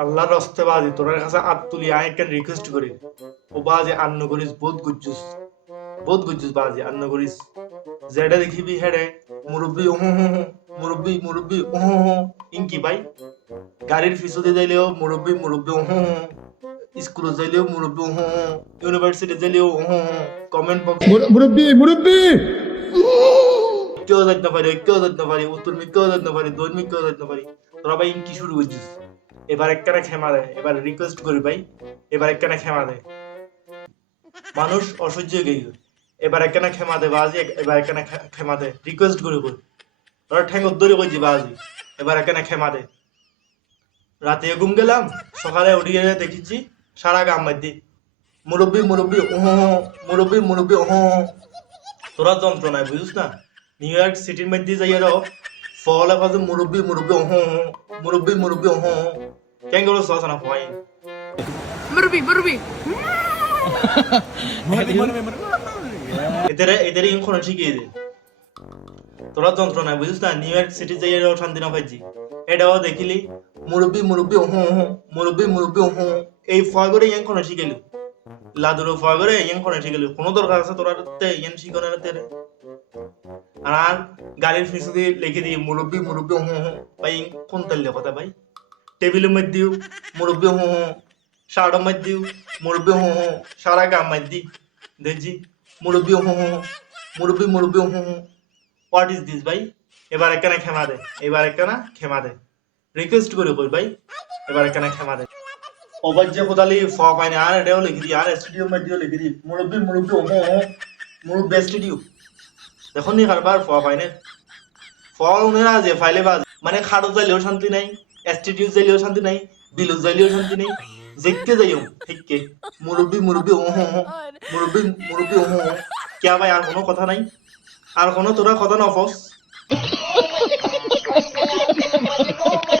আল্লাহর রাস্তে বাজি তোর কাছে হাত তুলি আয় একটা রিকোয়েস্ট করি ও বাজি আন্ন করিস বহুত গুজ্জুস বাজি আন্ন করিস যেটা দেখিবি হেডে মুরব্বি মুরব্বি মুরব্বি ইনকি ভাই গাড়ির পিছনে যাইলেও মুরব্বি মুরব্বি স্কুলে যাইলেও মুরব্বি ইউনিভার্সিটি যাইলেও কমেন্ট বক্স মুরব্বি মুরব্বি কেউ যাইতে পারি উত্তর মি কেউ যাইতে পারি দৈন মি কেউ যাইতে পারি তোরা ভাই ইনকি শুরু করছিস এবার একখানা ক্ষমা দেয় এবার রিকোয়েস্ট করি ভাই এবার একখানা ক্ষমা দেয় মানুষ অসহ্য গেই এবার একখানা ক্ষমা দে বাজি এবার একখানা ক্ষমা দে রিকোয়েস্ট করি কই তোরা ঠ্যাঙ্গ ধরে কইছি বাজি এবার একখানা ক্ষমা দে রাতে ঘুম গেলাম সকালে উঠিয়ে দেখেছি সারা গাম মাইদি মুরব্বি মুরব্বি মুরব্বি মুরব্বি তোরা যন্ত্রণায় বুঝিস না নিউ ইয়র্ক সিটির মধ্যে যাইয়ারও ফলে কাজে মুরব্বি মুরব্বি মুরব্বি মুরব্বি কেন গেলো সস না হয় Murubi. এদের ইনখন শিখিয়ে দে তোরা যন্ত্রণায় বুঝিস না নিউ ইয়র্ক সিটি যাইয়ারও শান্তি না পাইছি এটাও দেখিলি মুরব্বি মুরব্বি মুরব্বি মুরব্বি এই ফয় করে ইনখন শিখাইলি লাদুরো ফয় করে ইনখন শিখাইলি কোনো দরকার আছে তোরা ইন শিখনের তেরে আর গাড়ির পিছনে লিখে দিই মুরব্বি মুরব্বি ভাই কোন তাল্লে কথা ভাই টেবিলের মধ্যে মুরব্বি শাড়ির মধ্যে মুরব্বি সারা গাম মধ্যে দেখছি মুরব্বি মুরব্বি মুরব্বি হোয়াট ইজ দিস ভাই এবার একখানা ক্ষমা দে রিকোয়েস্ট করে কই ভাই এবার একখানা ক্ষমা দে অবাজ্য কোদালি ফ পাইনি আর এটাও লিখে দিই আর স্টুডিওর মধ্যেও লিখে দিই মুরব্বি মুরব্বি মুরব্বি স্টুডিও দেখুন নি কারবার ফোয়া পাইনে ফল উনেরা যে ফাইলে বাজ মানে খাড়ো যাইলেও শান্তি নাই স্টুডিও যাইলেও শান্তি নাই বিলু যাইলেও শান্তি নাই যেকে যাইও ঠিককে মুরব্বি মুরব্বি মুরব্বি মুরব্বি কে ভাই আর কোনো কথা নাই আর কোনো তোরা কথা না ফস